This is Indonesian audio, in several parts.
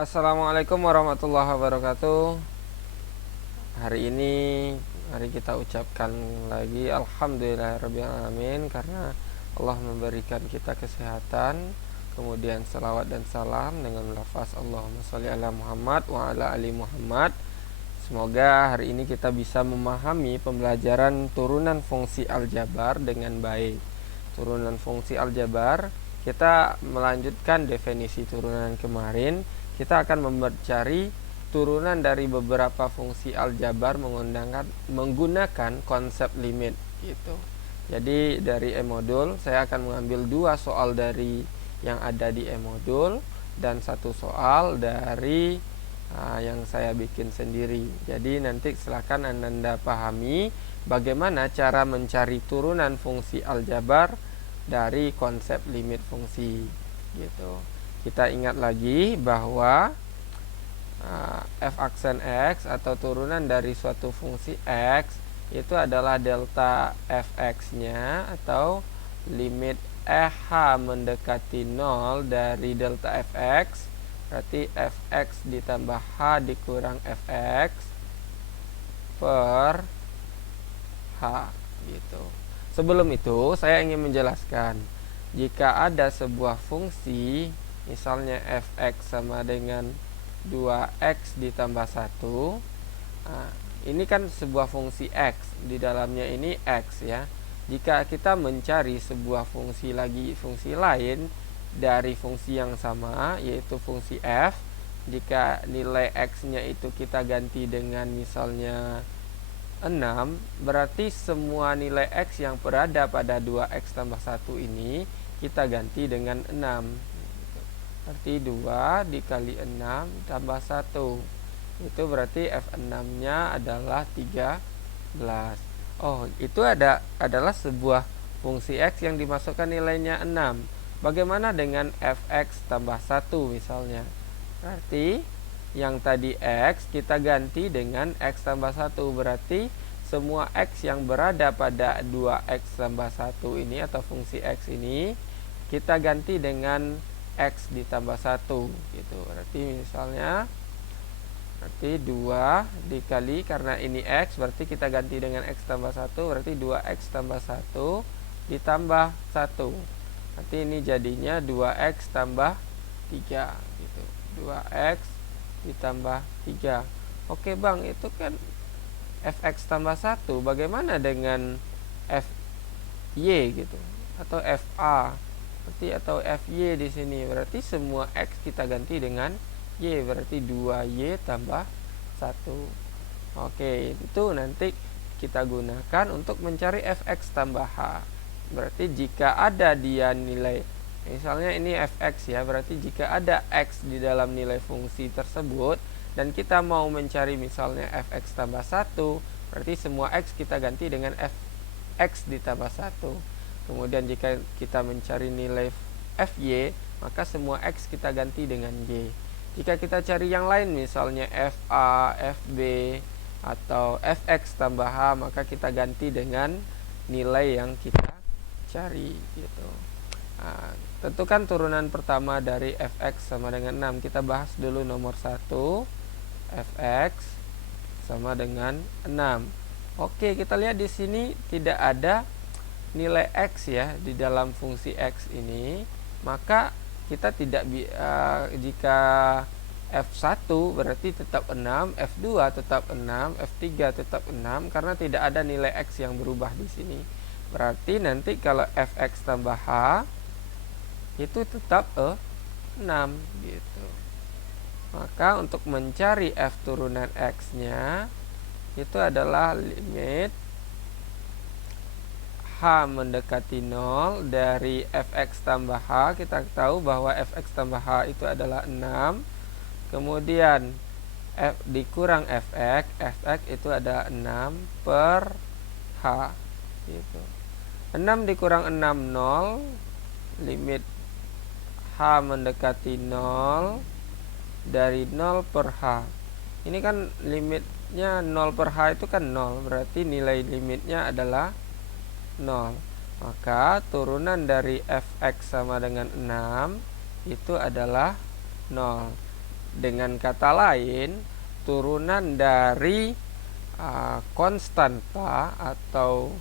Assalamualaikum warahmatullahi wabarakatuh. Hari ini mari kita ucapkan lagi alhamdulillahirabbil alamin karena Allah memberikan kita kesehatan. Kemudian salawat dan salam dengan lafaz Allahumma sholli ala Muhammad wa ala ali Muhammad. Semoga hari ini kita bisa memahami pembelajaran turunan fungsi aljabar dengan baik. Turunan fungsi aljabar, kita melanjutkan definisi turunan kemarin. Kita akan mencari turunan dari beberapa fungsi aljabar menggunakan konsep limit gitu. Jadi dari e-modul saya akan mengambil 2 soal dari yang ada di e-modul dan 1 soal dari yang saya bikin sendiri. Jadi nanti silakan Anda pahami bagaimana cara mencari turunan fungsi aljabar dari konsep limit fungsi gitu. Kita ingat lagi bahwa f aksen x atau turunan dari suatu fungsi x itu adalah delta fx-nya atau limit h mendekati 0 dari delta fx, berarti fx ditambah h dikurang fx per h gitu. Sebelum itu saya ingin menjelaskan, jika ada sebuah fungsi misalnya fx sama dengan 2x ditambah 1. Nah, ini kan sebuah fungsi x, di dalamnya ini x ya. Jika kita mencari sebuah fungsi lain dari fungsi yang sama, yaitu fungsi f, jika nilai x-nya itu kita ganti dengan misalnya 6, berarti semua nilai x yang berada pada 2x tambah 1 ini kita ganti dengan 6. Berarti 2 dikali 6 tambah 1. Itu berarti F6 nya adalah 13. Oh, itu adalah sebuah fungsi X yang dimasukkan nilainya 6. Bagaimana dengan Fx tambah 1 misalnya? Berarti yang tadi X kita ganti dengan X tambah 1. Berarti semua X yang berada pada 2X tambah 1 ini atau fungsi X ini kita ganti dengan X ditambah 1 gitu. Berarti misalnya 2 dikali, karena ini X berarti kita ganti dengan X tambah 1, berarti 2X tambah 1 ditambah 1. Berarti ini jadinya 2X tambah 3 gitu. 2X ditambah 3. Oke Bang, itu kan Fx tambah 1. Bagaimana dengan Fy gitu atau Fa? Berarti atau Fy di sini. Berarti semua X kita ganti dengan Y, berarti 2Y tambah 1. Oke, itu nanti kita gunakan untuk mencari Fx tambah H. Berarti jika ada dia nilai, misalnya ini Fx ya, berarti jika ada X di dalam nilai fungsi tersebut dan kita mau mencari misalnya Fx tambah 1, berarti semua X kita ganti dengan Fx ditambah 1. Kemudian jika kita mencari nilai Fy, maka semua X kita ganti dengan Y. Jika kita cari yang lain misalnya Fa, Fb atau Fx tambah H, maka kita ganti dengan nilai yang kita cari gitu. Nah, tentukan turunan pertama dari Fx sama dengan 6. Kita bahas dulu nomor 1. Fx sama dengan 6. Oke, kita lihat di sini tidak ada nilai X ya di dalam fungsi X ini, maka kita tidak jika F1 berarti tetap 6, F2 tetap 6, F3 tetap 6 karena tidak ada nilai X yang berubah di sini. Berarti nanti kalau Fx tambah H itu tetap 6 gitu. Maka untuk mencari F turunan X-nya itu adalah limit H mendekati 0 dari Fx tambah H. Kita tahu bahwa Fx tambah H itu adalah 6. Kemudian F dikurang Fx, Fx itu adalah 6 per H gitu. 6 dikurang 6 0, limit H mendekati 0 dari 0 per H. Ini kan limitnya 0 per H itu kan 0, berarti nilai limitnya adalah 0. Maka turunan dari Fx sama dengan 6 itu adalah 0. Dengan kata lain, turunan dari konstanta atau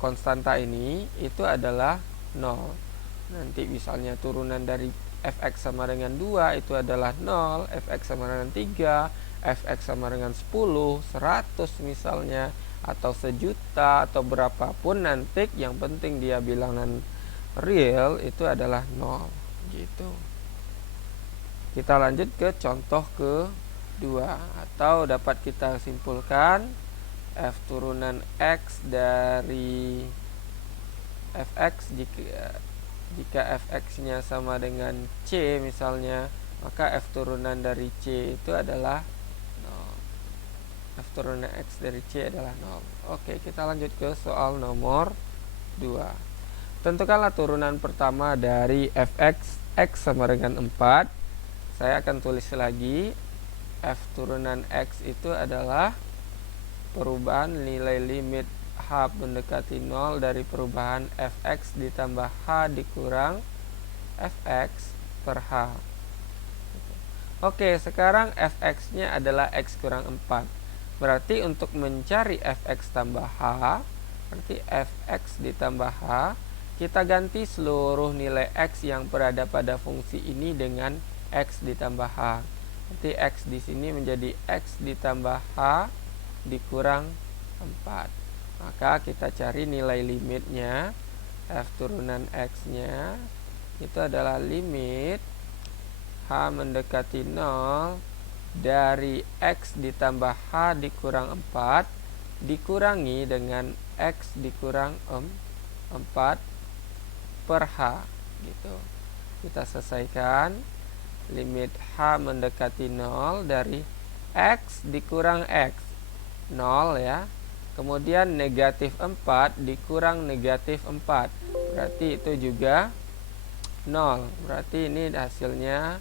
konstanta ini itu adalah 0. Nanti misalnya turunan dari fx sama dengan 2 itu adalah 0, fx sama dengan 3, fx sama dengan 10, 100 misalnya, atau 1.000.000 atau berapapun nanti, yang penting dia bilangan real itu adalah 0 gitu. Kita lanjut ke contoh kedua, atau dapat kita simpulkan f turunan x dari fx jika fx-nya sama dengan c misalnya, maka f turunan dari c itu adalah 0. F turunan x dari c adalah 0. Oke, kita lanjut ke soal nomor 2. Tentukanlah turunan pertama dari fx, x sama dengan 4. Saya akan tulis lagi, f turunan x itu adalah perubahan nilai limit h mendekati 0 dari perubahan fx ditambah h dikurang fx per h. Oke, sekarang fx-nya adalah x kurang 4. Berarti untuk mencari fx tambah h, berarti fx ditambah h, kita ganti seluruh nilai x yang berada pada fungsi ini dengan x ditambah h. Berarti x di sini menjadi x ditambah h dikurang 4. Maka kita cari nilai limitnya. F turunan x-nya itu adalah limit h mendekati 0 dari x ditambah h dikurang 4 dikurangi dengan x dikurang 4 per h gitu. Kita selesaikan. Limit h mendekati 0 dari x dikurang x 0 ya. Kemudian negatif 4 dikurang negatif 4. Berarti itu juga 0. Berarti ini hasilnya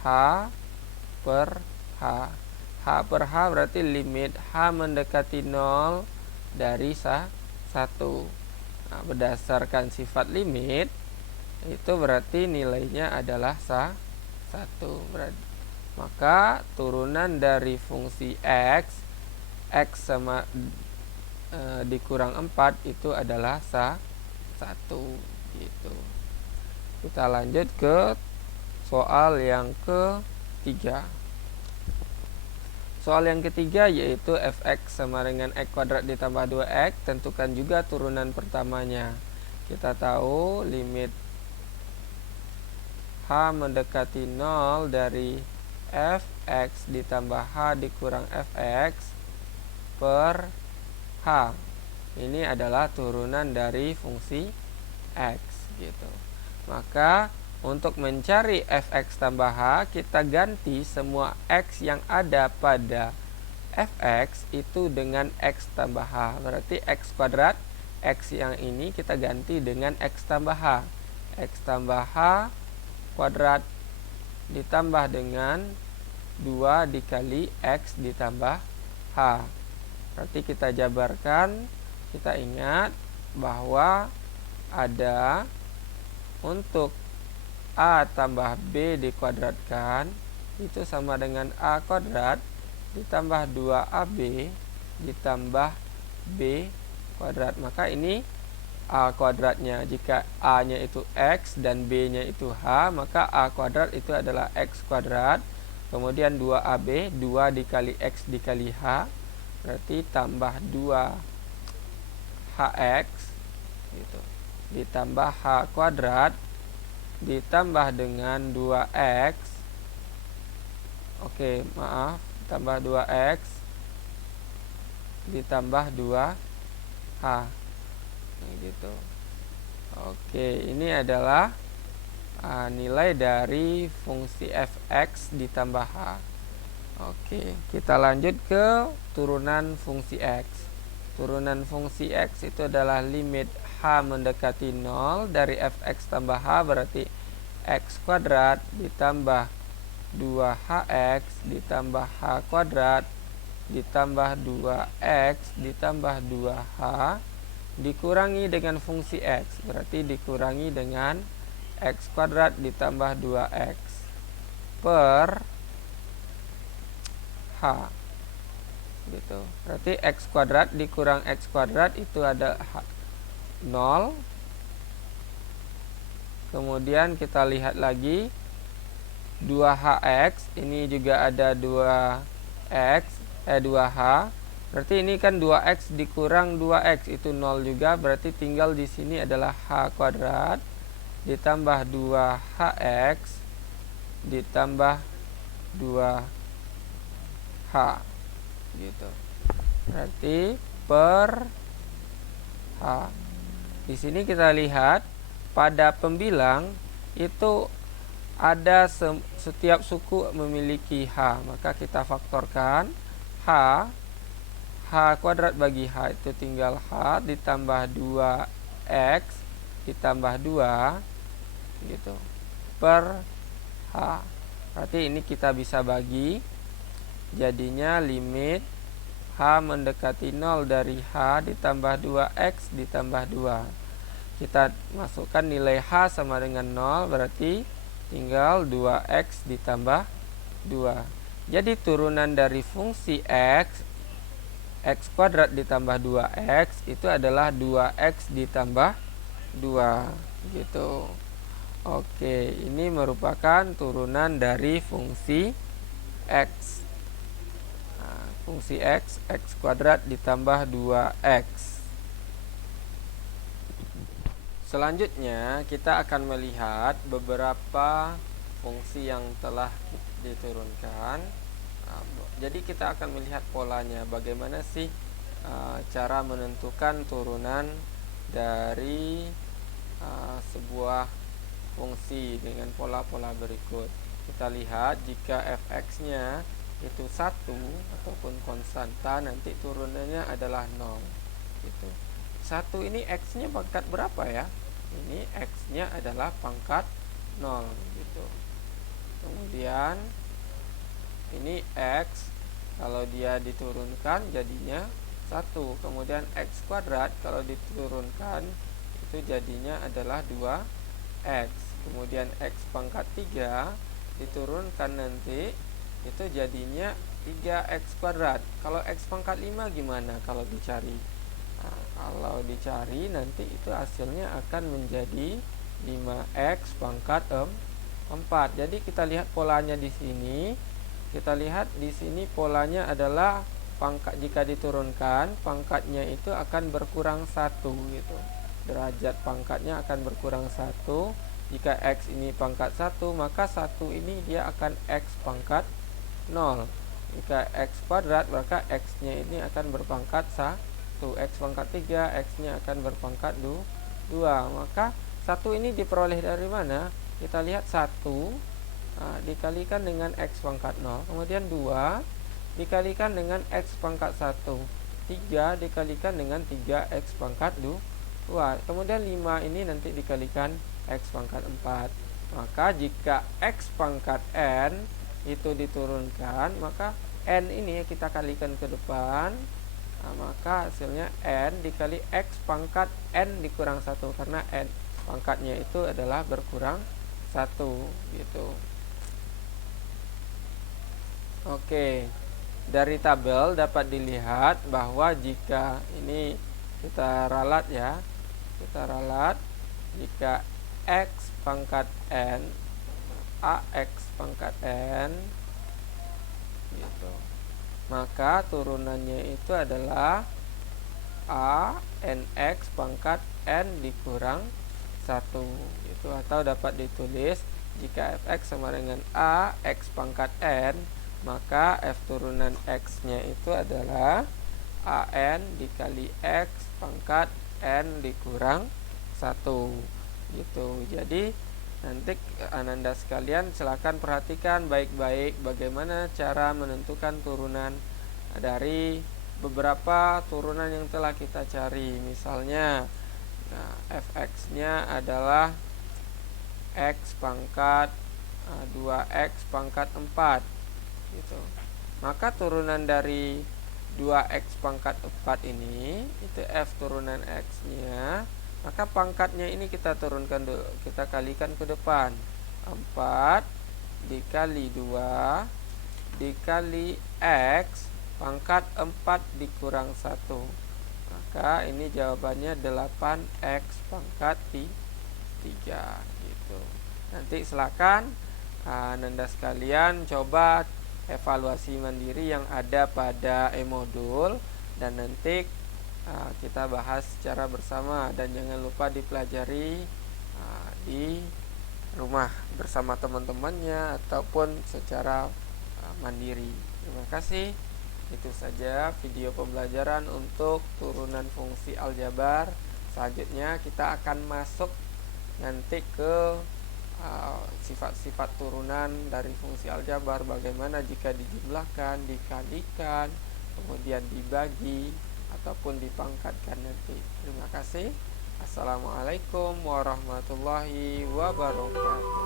h per h. H per h berarti limit h mendekati 0 dari 1. Nah, berdasarkan sifat limit itu berarti nilainya adalah 1. Maka turunan dari fungsi x sama dikurang 4 itu adalah 1 gitu. Kita lanjut ke soal yang ketiga. Soal yang ketiga yaitu fx sama dengan x kuadrat ditambah 2x. Tentukan juga turunan pertamanya. Kita tahu limit h mendekati 0 dari fx ditambah h dikurang fx per h. Ini adalah turunan dari fungsi x gitu. Maka untuk mencari fx tambah h, kita ganti semua x yang ada pada fx itu dengan x tambah h. Berarti x kuadrat, x yang ini kita ganti dengan x tambah h. X tambah h kuadrat ditambah dengan 2 dikali x ditambah h. Berarti kita jabarkan, kita ingat bahwa ada untuk a tambah b dikuadratkan itu sama dengan a kuadrat ditambah 2ab ditambah b kuadrat. Maka ini a kuadratnya, jika a nya itu x dan b nya itu h, maka a kuadrat itu adalah x kuadrat. Kemudian 2ab, 2 dikali x dikali h, berarti tambah 2hx gitu, ditambah h kuadrat ditambah dengan 2x. Oke, maaf, tambah 2x ditambah 2h gitu. Oke, ini adalah nilai dari fungsi fx ditambah h. Oke, kita lanjut ke turunan fungsi x. Turunan fungsi x itu adalah limit h mendekati 0 dari fx tambah h, berarti x kuadrat ditambah 2hx ditambah h kuadrat ditambah 2x ditambah 2h dikurangi dengan fungsi x, berarti dikurangi dengan x kuadrat ditambah 2x. per H gitu. Berarti X kuadrat dikurang X kuadrat itu ada 0. Kemudian kita lihat lagi 2HX, ini juga ada 2X 2H. Berarti ini kan 2X dikurang 2X itu 0 juga, berarti tinggal di sini adalah H kuadrat ditambah 2HX ditambah 2H gitu. Berarti per H. Di sini kita lihat pada pembilang itu ada setiap suku memiliki H, maka kita faktorkan H kuadrat bagi H itu tinggal H ditambah 2X ditambah 2 gitu per H. Berarti ini kita bisa bagi, jadinya limit H mendekati 0 dari H ditambah 2X ditambah 2. Kita masukkan nilai H sama dengan 0, berarti tinggal 2X ditambah 2. Jadi turunan dari fungsi X kuadrat ditambah 2X itu adalah 2X ditambah 2 gitu. Oke, ini merupakan turunan dari fungsi X. Nah, fungsi X kuadrat ditambah 2X. Selanjutnya kita akan melihat beberapa fungsi yang telah diturunkan. Jadi kita akan melihat polanya, bagaimana sih cara menentukan turunan dari sebuah fungsi dengan pola-pola berikut. Kita lihat jika fx-nya itu 1 ataupun konstanta, nanti turunannya adalah 0 gitu. 1 ini x-nya pangkat berapa ya? Ini x-nya adalah pangkat 0 gitu. Kemudian ini x, kalau dia diturunkan jadinya 1. Kemudian x kuadrat kalau diturunkan itu jadinya adalah 2x. Kemudian x pangkat 3 diturunkan nanti itu jadinya 3x kuadrat. Kalau x pangkat 5 gimana kalau dicari? Nah, kalau dicari nanti itu hasilnya akan menjadi 5x pangkat 4. Jadi kita lihat polanya di sini. Kita lihat di sini polanya adalah pangkat, jika diturunkan pangkatnya itu akan berkurang 1 gitu. Derajat pangkatnya akan berkurang 1. Jika x ini pangkat 1, maka 1 ini dia akan x pangkat 0. Jika x kuadrat, maka x-nya ini akan berpangkat 1. X pangkat 3, x-nya akan berpangkat 2. Maka 1 ini diperoleh dari mana? Kita lihat 1 dikalikan dengan x pangkat 0. Kemudian 2 dikalikan dengan x pangkat 1. 3 dikalikan dengan 3x pangkat 2. Kemudian 5 ini nanti dikalikan x pangkat 4. Maka jika x pangkat n itu diturunkan, maka n ini kita kalikan ke depan. Maka hasilnya n dikali x pangkat n dikurang 1, karena n pangkatnya itu adalah berkurang 1 gitu. Oke, dari tabel dapat dilihat bahwa jika ini kita ralat ya, jika x pangkat n, ax pangkat n gitu, maka turunannya itu adalah a nx pangkat n dikurang 1 gitu. Atau dapat ditulis jika fx sama dengan a x pangkat n, maka f turunan x nya itu adalah an dikali x pangkat n dikurang 1 gitu. Jadi nanti ananda sekalian silakan perhatikan baik-baik bagaimana cara menentukan turunan dari beberapa turunan yang telah kita cari. Misalnya fx-nya adalah x pangkat 2x pangkat 4 gitu. Maka turunan dari 2x pangkat 4 ini itu f turunan x-nya, maka pangkatnya ini kita turunkan dulu, kita kalikan ke depan. 4 dikali 2 dikali X pangkat 4 dikurang 1. Maka ini jawabannya 8X pangkat 3 gitu. Nanti silakan Nanda sekalian coba evaluasi mandiri yang ada pada e-modul, dan nanti kita bahas secara bersama, dan jangan lupa dipelajari di rumah bersama teman-temannya ataupun secara mandiri. Terima kasih. Itu saja video pembelajaran untuk turunan fungsi aljabar. Selanjutnya kita akan masuk nanti ke sifat-sifat turunan dari fungsi aljabar, bagaimana jika dijumlahkan, dikalikan, kemudian dibagi ataupun dipangkatkan nanti. Terima kasih. Assalamualaikum warahmatullahi wabarakatuh.